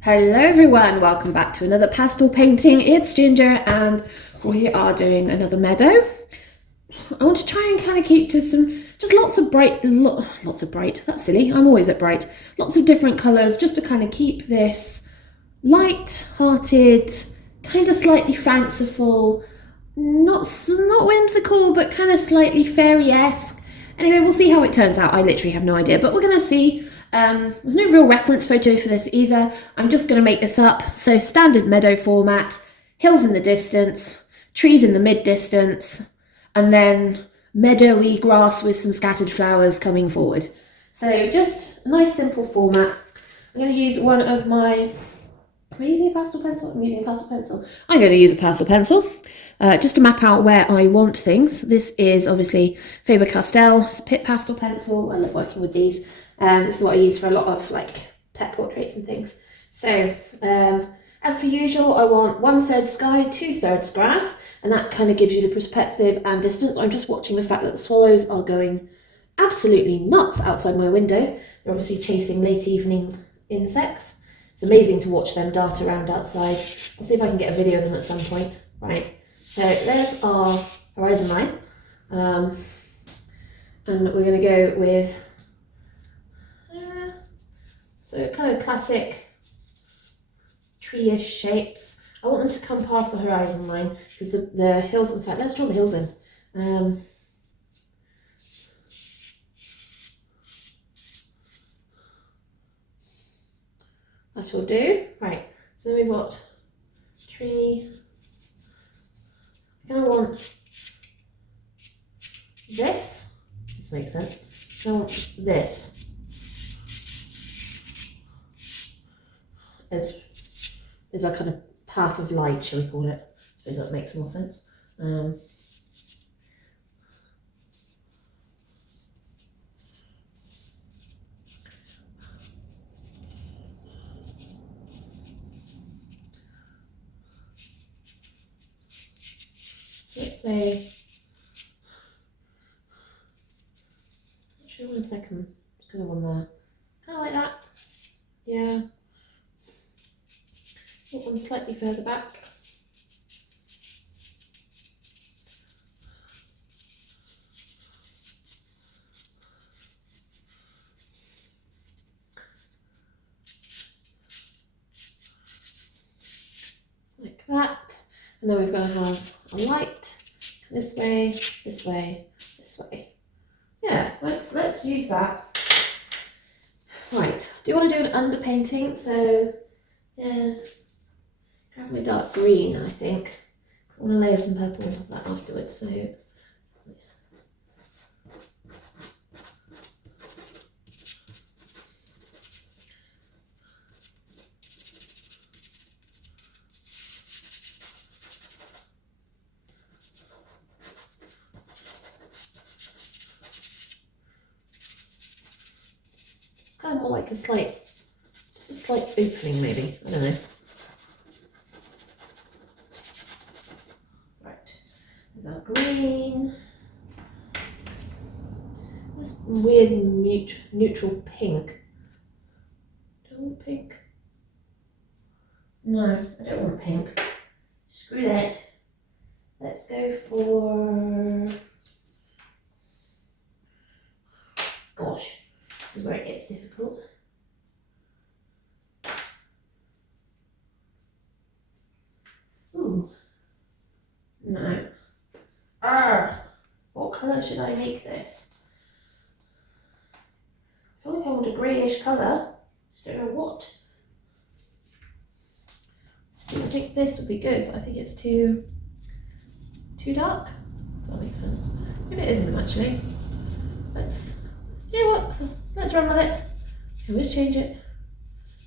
Hello everyone, welcome back to another pastel painting. It's Ginger and we are doing another meadow. I want to try and kind of keep to some, just lots of bright, that's silly, I'm always at bright. Lots of different colours just to kind of keep this light-hearted, kind of slightly fanciful, not whimsical, but kind of slightly fairy-esque. Anyway, we'll see how it turns out. I literally have no idea, but we're going to see. There's no real reference photo for this either. I'm just going to make this up. So standard meadow format, hills in the distance, trees in the mid-distance, and then meadowy grass with some scattered flowers coming forward. So just a nice simple format. I'm going to use one of my, am I using a pastel pencil? I'm using a pastel pencil. I'm going to use a pastel pencil. Just to map out where I want things. This is obviously Faber-Castell, it's a Pitt pastel pencil. I love working with these. This is what I use for a lot of like pet portraits and things. So as per usual, I want 1/3 sky, 2/3 grass, and that kind of gives you the perspective and distance. I'm just watching the fact that the swallows are going absolutely nuts outside my window. They're obviously chasing late evening insects. It's amazing to watch them dart around outside. I'll see if I can get a video of them at some point. Right. So there's our horizon line, and we're going to go with so kind of classic tree-ish shapes. I want them to come past the horizon line because the hills, in fact, let's draw the hills in. That will do. Right, so then we've got tree. I kind of want this. This makes sense. I want this as a kind of path of light, shall we call it? I suppose that makes more sense. Let's say, actually 1 second, kind of one there, kind of like that, yeah. Put one slightly further back. Like that, and then we're going to have a light this way, this way, this way. Yeah, let's use that. Right, do you want to do an underpainting? So yeah, grab my dark green, I think, because I want to layer some purple on top of that afterwards. So kind of more like just a slight opening maybe, I don't know. Right, there's our green. This weird neutral pink. Do I want pink? No, I don't want pink. Screw that. Let's go for, gosh, this is where it gets difficult. Ooh, no. What colour should I make this? I feel like I want a greyish colour, just don't know what. I think this would be good, but I think it's too dark. That makes sense. Maybe it isn't actually. You know what? Let's run with it. Can always change it.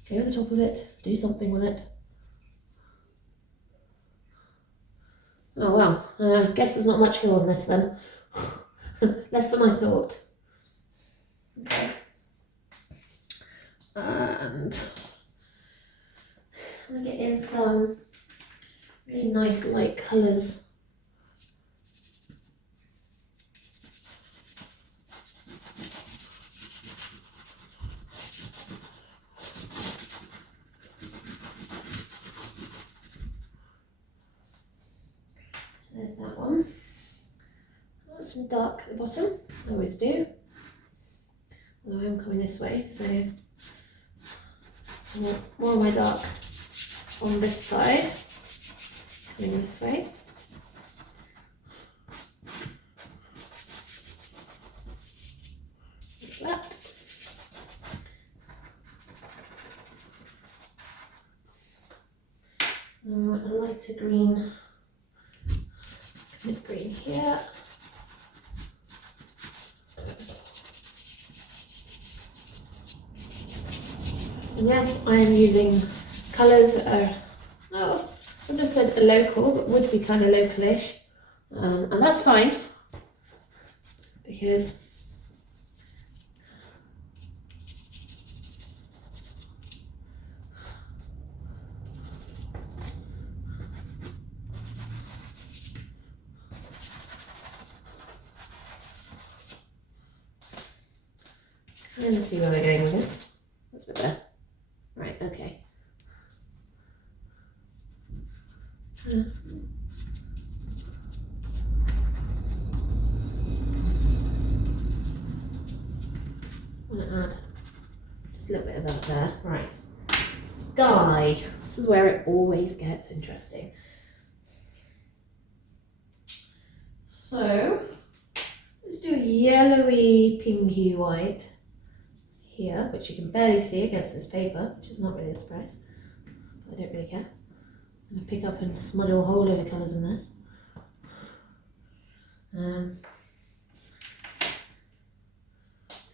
Go over the top of it. Do something with it. Oh well. Guess there's not much hill on this then. Less than I thought. Okay. And I'm gonna get in some really nice light colours. some dark at the bottom. I always do. Although I'm coming this way, so I want more of my dark on this side, coming this way. Like that. A lighter green, mid green here. And yes, I am using colours that are, oh, I wouldn't have said a local, but would be kind of localish. And that's fine, because kind of see where we're going with this. That's a bit better. Right, okay. I'm going to add just a little bit of that there. Right. Sky. This is where it always gets interesting. So, let's do a yellowy, pinky white here, which you can barely see against this paper, which is not really a surprise. I don't really care. I'm going to pick up and smudge a whole load of colours in this.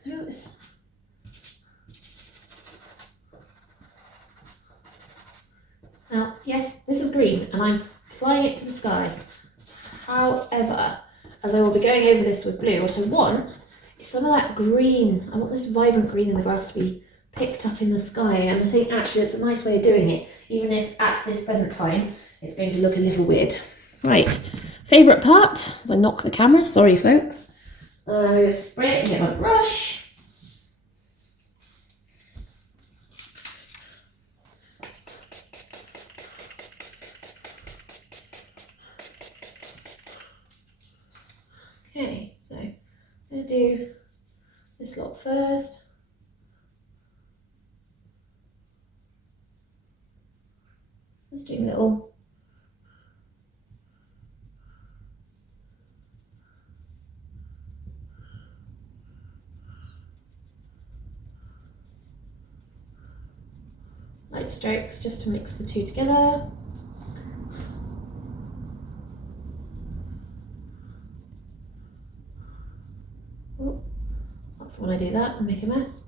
Look at this. Now, yes, this is green, and I'm applying it to the sky. However, as I will be going over this with blue, what I want is some of that green. I want this vibrant green in the grass to be picked up in the sky, and I think actually it's a nice way of doing it, even if at this present time it's going to look a little weird. Right, favourite part, as I knock the camera, sorry folks. Spray it and get my brush. Okay, so I'm going to do this lot first. Just doing little light strokes just to mix the two together. Oh, when I do that, I make a mess.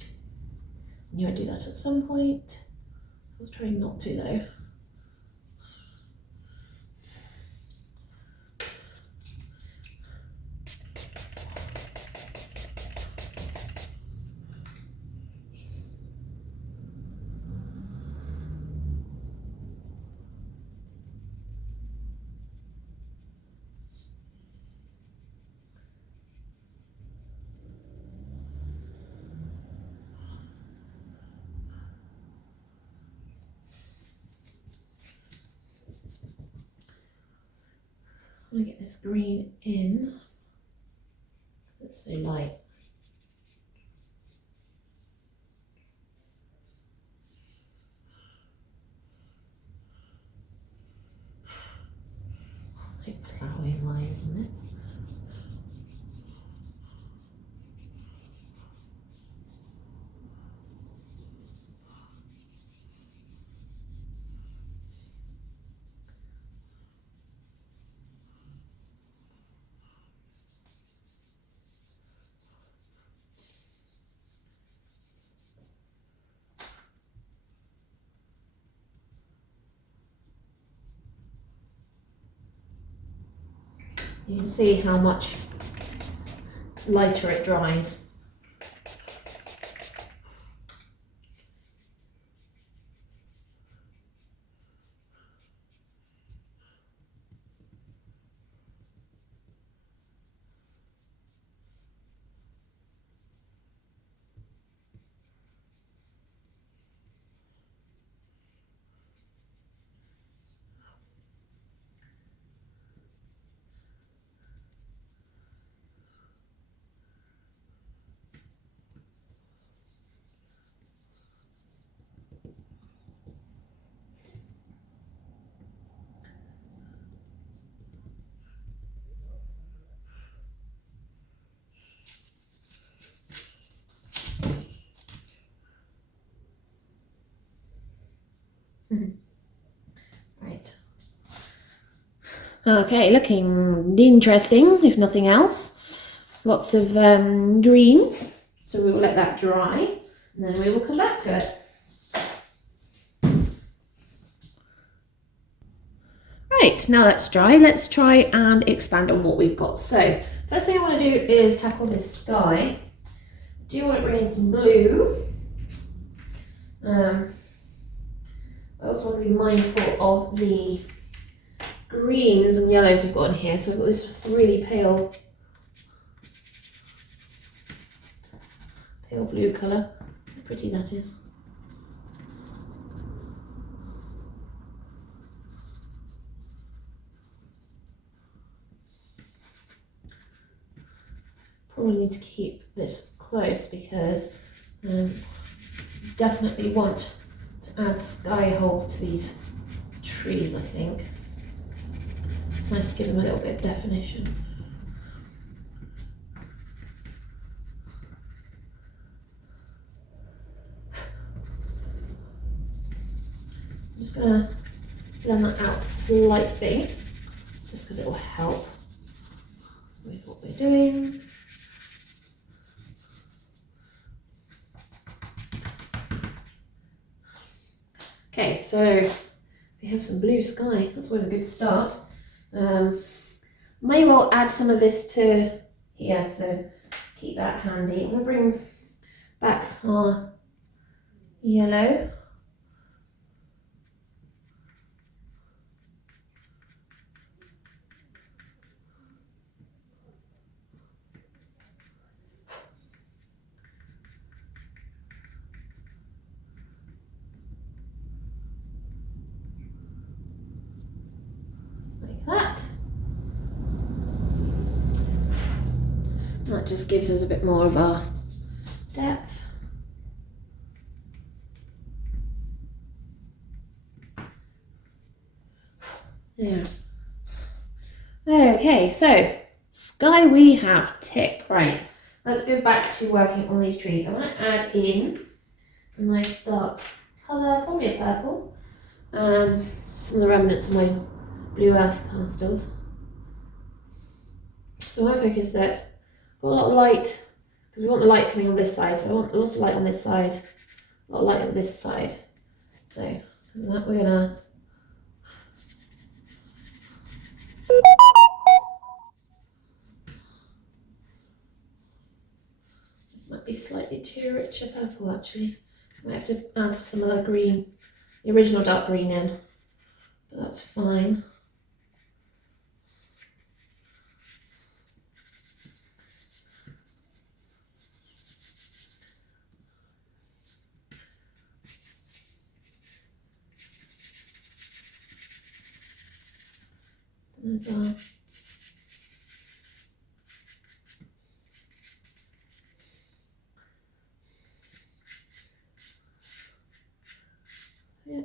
I knew I'd do that at some point. I was trying not to though. I'm going to get this green in. It's so light. I hate ploughing lines in this. You can see how much lighter it dries. Okay, looking interesting, if nothing else. Lots of greens. So we will let that dry and then we will come back to it. Right, now that's dry, let's try and expand on what we've got. So, first thing I want to do is tackle this sky. Do you want to bring in some blue? I also want to be mindful of the greens and yellows we've got in here. So we've got this really pale blue colour. How pretty that is. Probably need to keep this close because definitely want to add sky holes to these trees, I think. It's nice to give them a little bit of definition. I'm just going to blend that out slightly, just because it will help with what we're doing. Okay, so we have some blue sky. That's always a good start. May well add some of this to here, so keep that handy. I'm going to bring back our yellow. That. That just gives us a bit more of our depth. There. Okay, so sky we have tick. Right, let's go back to working on these trees. I want to add in a nice dark colour, probably a purple. Some of the remnants of my blue earth pastels. So I want to focus that. Got a lot of light because we want the light coming on this side. So I want a lot of light on this side, a lot of light on this side. So because of that, we're gonna. This might be slightly too rich a purple actually. Might have to add some of the green, the original dark green in, but that's fine. There's our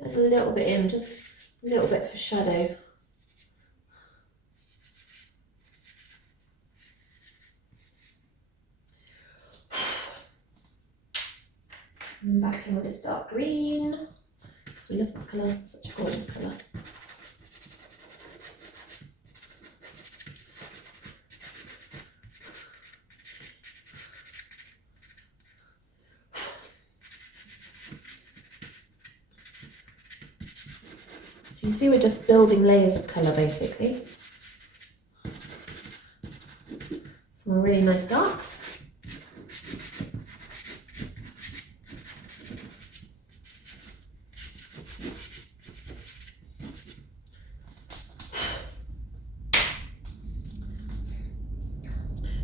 add a little bit in, just a little bit for shadow. And back in with this dark green, because we love this colour, it's such a gorgeous colour. So you see we're just building layers of colour basically from a really nice darks.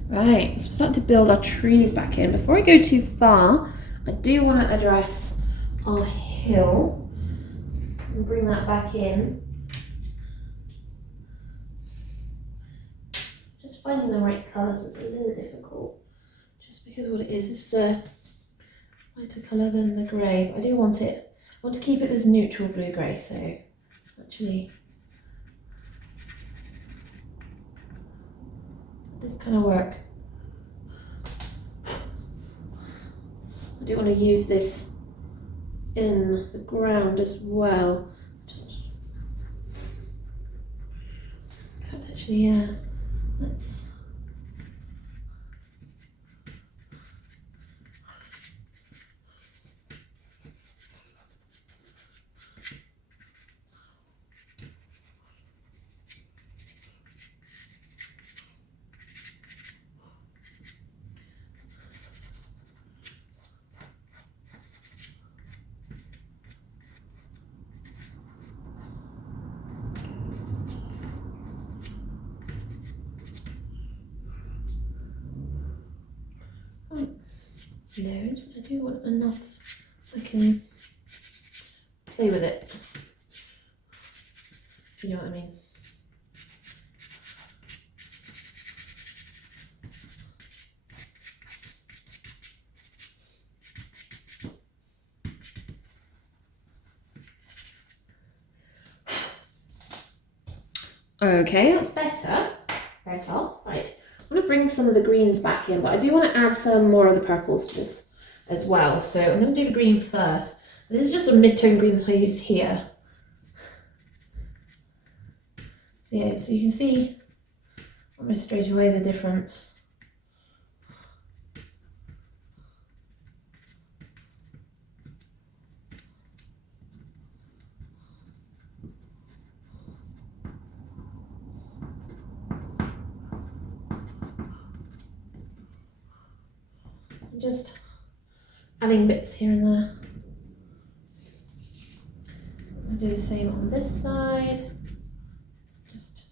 Right, so we're starting to build our trees back in. Before I go too far, I do want to address our hill and bring that back in. Just finding the right colours is a little difficult, just because what it is a lighter colour than the grey. But I do want it, I want to keep it as neutral blue-grey, so actually this kind of work. I do want to use this in the ground as well. Just Actually, yeah, let's... Loads, but I do want enough I can play with it, if you know what I mean. Okay, that's better. Right. I'm going to bring some of the greens back in, but I do want to add some more of the purples to this as well. So I'm going to do the green first. This is just a mid-tone green that I used here. So yeah, so you can see almost straight away the difference. Just adding bits here and there. I'll do the same on this side. Just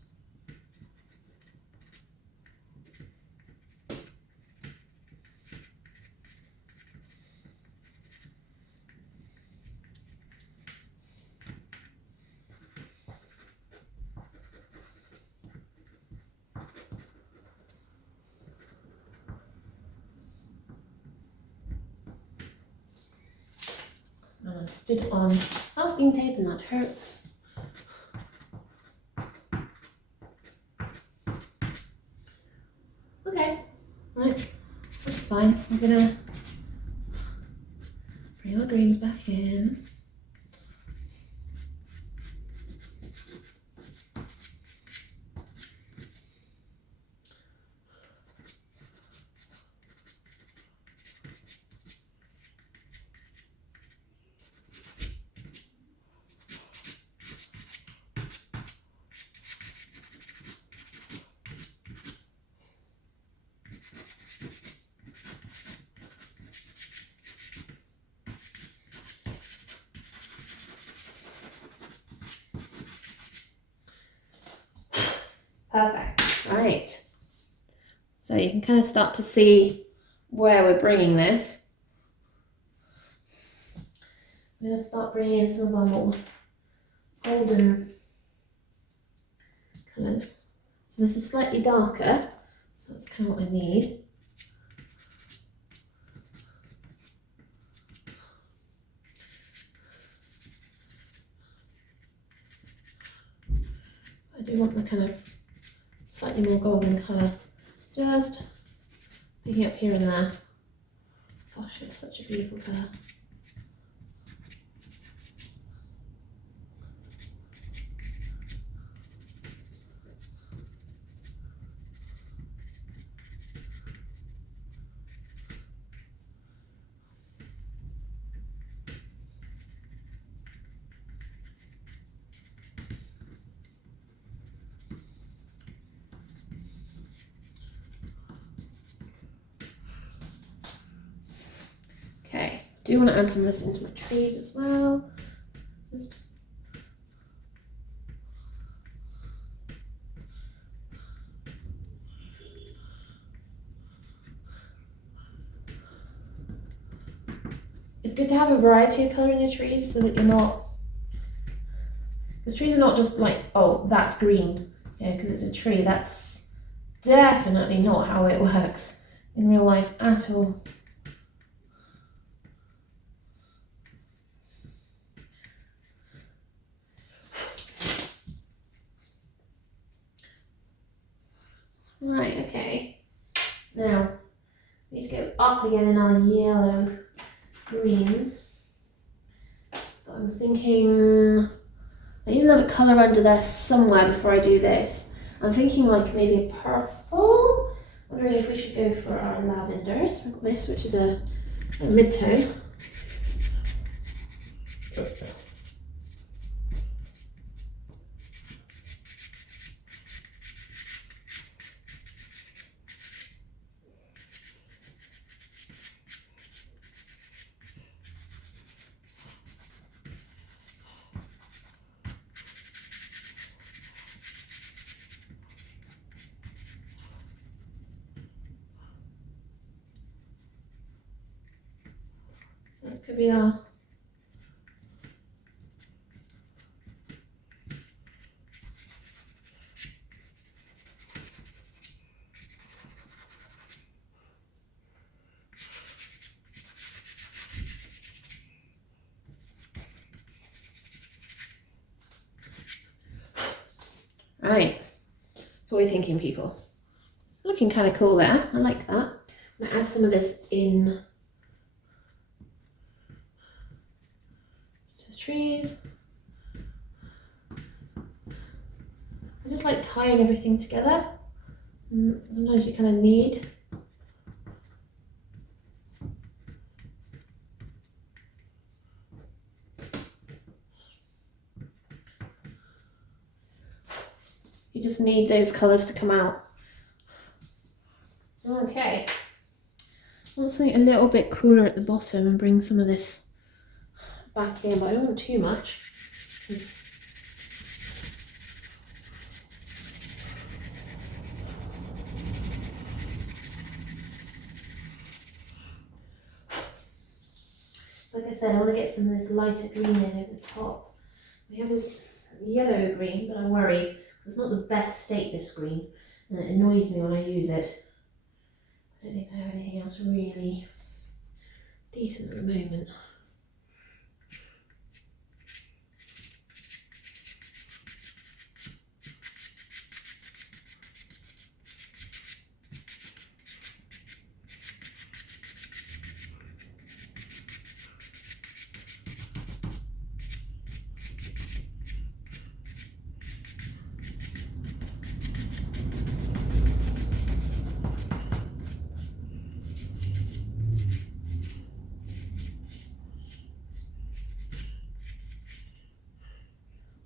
I stood on masking tape and that hurts. Okay, right, that's fine. I'm gonna bring our greens back in. Perfect, right. So you can kind of start to see where we're bringing this. I'm going to start bringing in some of our more golden colours. So this is slightly darker, that's kind of what I need. I do want the kind of slightly more golden colour, just picking up here and there. Gosh, it's such a beautiful colour. Okay, do want to add some of this into my trees as well. Just it's good to have a variety of colour in your trees so that you're not, because trees are not just like, oh, that's green, yeah, because it's a tree. That's definitely not how it works in real life at all. Right, okay. Now, we need to go up again in our yellow greens. But I'm thinking I need another colour under there somewhere before I do this. I'm thinking like maybe a purple. Wondering if we should go for our lavenders. I've got this, which is a mid-tone. So that could be our right. So what are we thinking, people? Looking kind of cool there. I like that. I'm gonna add some of this in to the trees. I just like tying everything together. Sometimes you kind of need. You just need those colours to come out. Okay. I want something a little bit cooler at the bottom and bring some of this back in, but I don't want too much. Like I said, I want to get some of this lighter green in over the top. We have this yellow green, but I worry because it's not the best state, this green, and it annoys me when I use it. I don't think I have anything else really decent at the moment.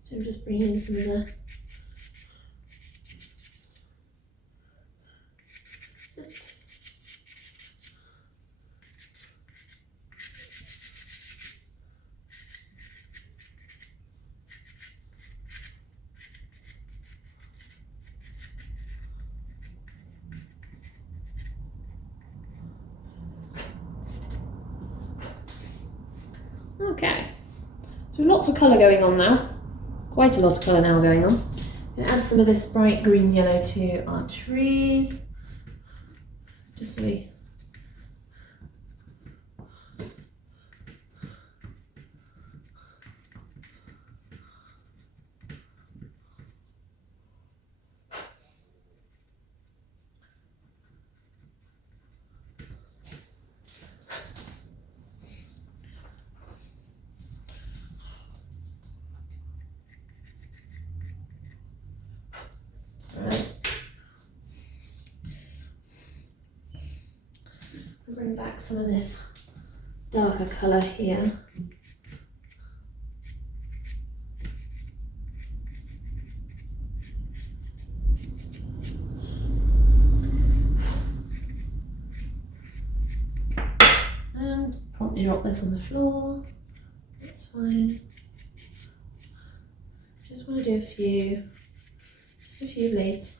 So I'm just bringing in some of the okay. So lots of colour going on now. Quite a lot of colour now going on. I'm going to add some of this bright green yellow to our trees. Just so we bring back some of this darker colour here. And promptly drop this on the floor. That's fine. Just want to do just a few blades.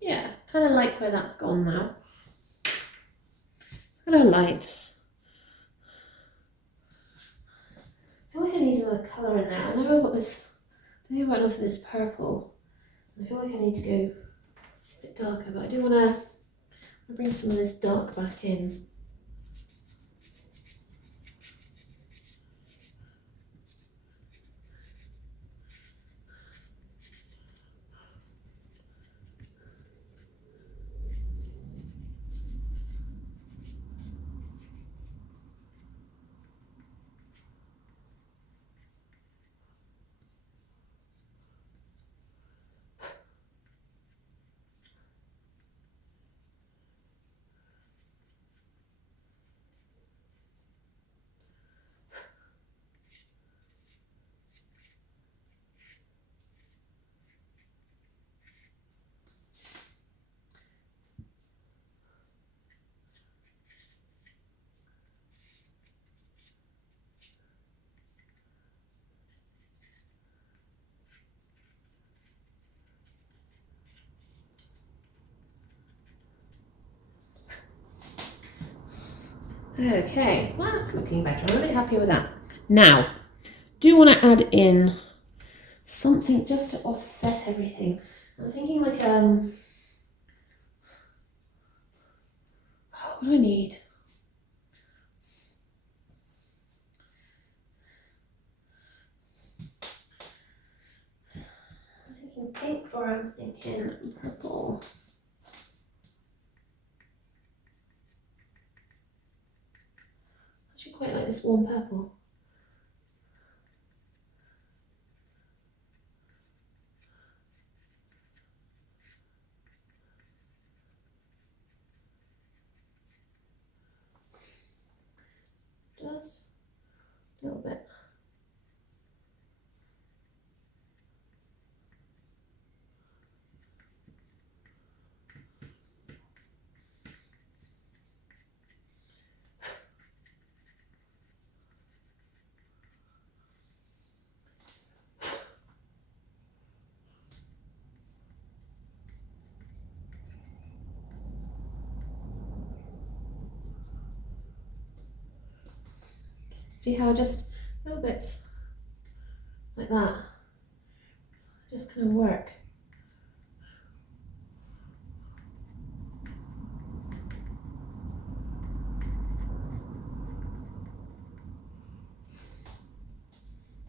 Yeah, kind of like where that's gone now. Kind of light. I feel like I need another colour in there. I know I've got this, I think I've got enough of this purple. I feel like I need to go a bit darker, but I do want to bring some of this dark back in. Okay, well, that's looking better. I'm really happy with that. Now, do you want to add in something just to offset everything? I'm thinking like, what do I need? I'm thinking pink or I'm thinking purple. I actually quite like this warm purple. Just a little bit. See how just little bits like that just kind of work.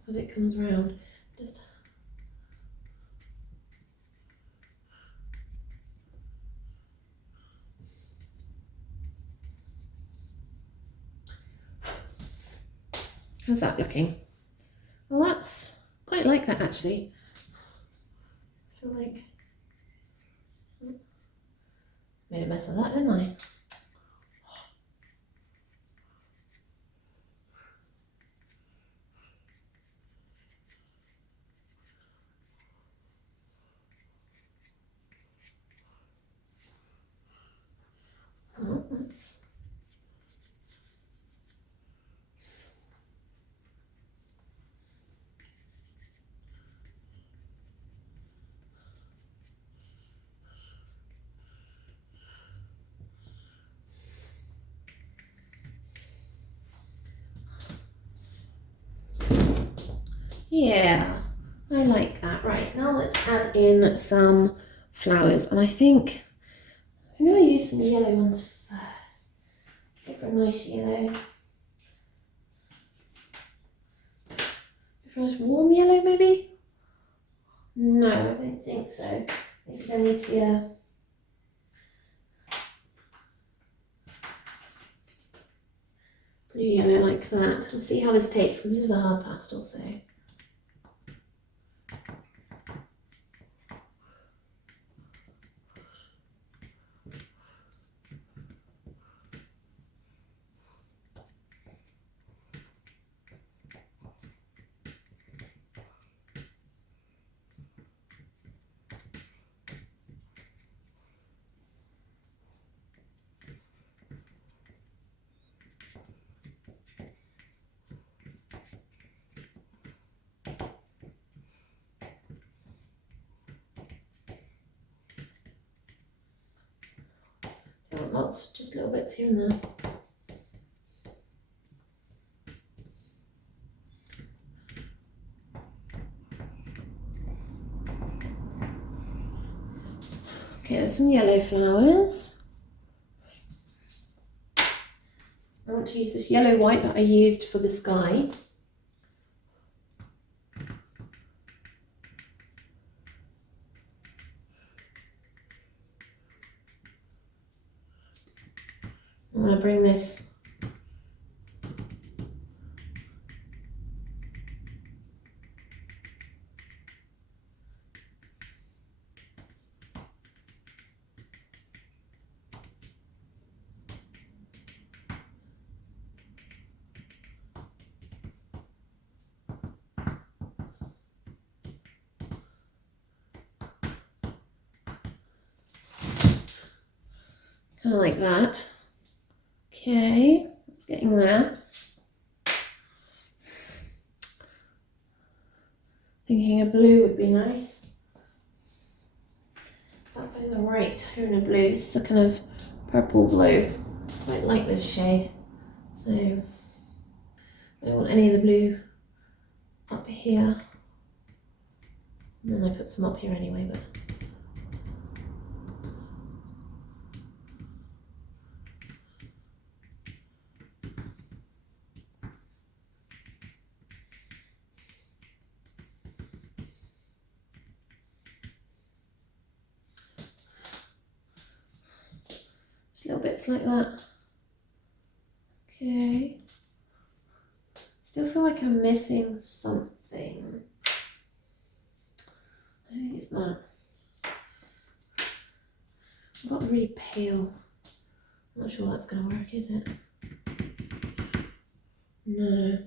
As it comes around, just how's that looking? Well, that's quite like that actually. I feel like made a mess of that, didn't I? Oh, that's yeah, I like that. Right, now let's add in some flowers, and I think I'm going to use some yellow ones first. Go for a nice yellow. Go for a nice warm yellow, maybe? No, I don't think so. This is going to need to be a blue yellow like that. We'll see how this takes because this is a hard pastel, so. Not lots, just little bits here and there. Okay, there's some yellow flowers. I want to use this yellow white that I used for the sky. I'm going to bring this kind of like that. Okay, it's getting there. Thinking a blue would be nice. Can't find the right tone of blue. This is a kind of purple blue. Quite like this shade. So I don't want any of the blue up here. And then I put some up here anyway, but just little bits like that. Okay. Still feel like I'm missing something. I think it's that. I've got the really pale. I'm not sure that's going to work, is it? No.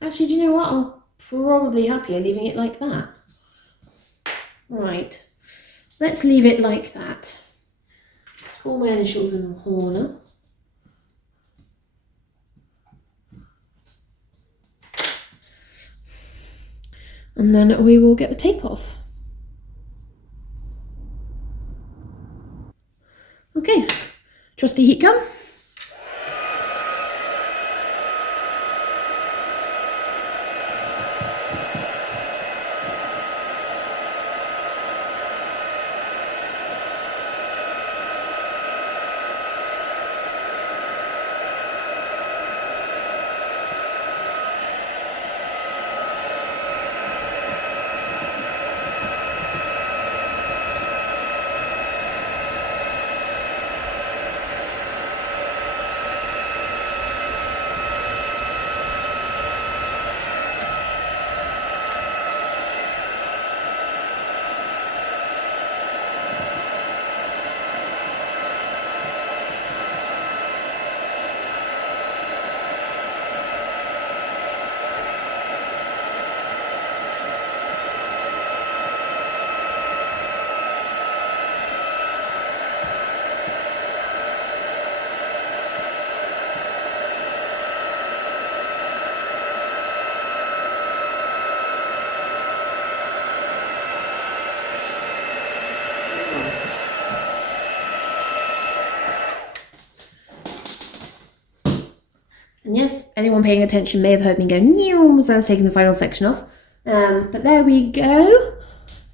Actually, do you know what? I'm probably happier leaving it like that. Right, let's leave it like that. Just form my initials in the corner. And then we will get the tape off. Okay, trusty heat gun. And yes, anyone paying attention may have heard me go meow as I was taking the final section off. But there we go.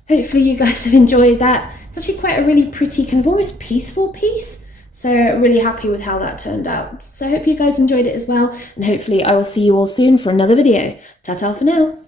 Hopefully you guys have enjoyed that. It's actually quite a really pretty, kind of almost peaceful piece. So really happy with how that turned out. So I hope you guys enjoyed it as well. And hopefully I will see you all soon for another video. Ta-ta for now.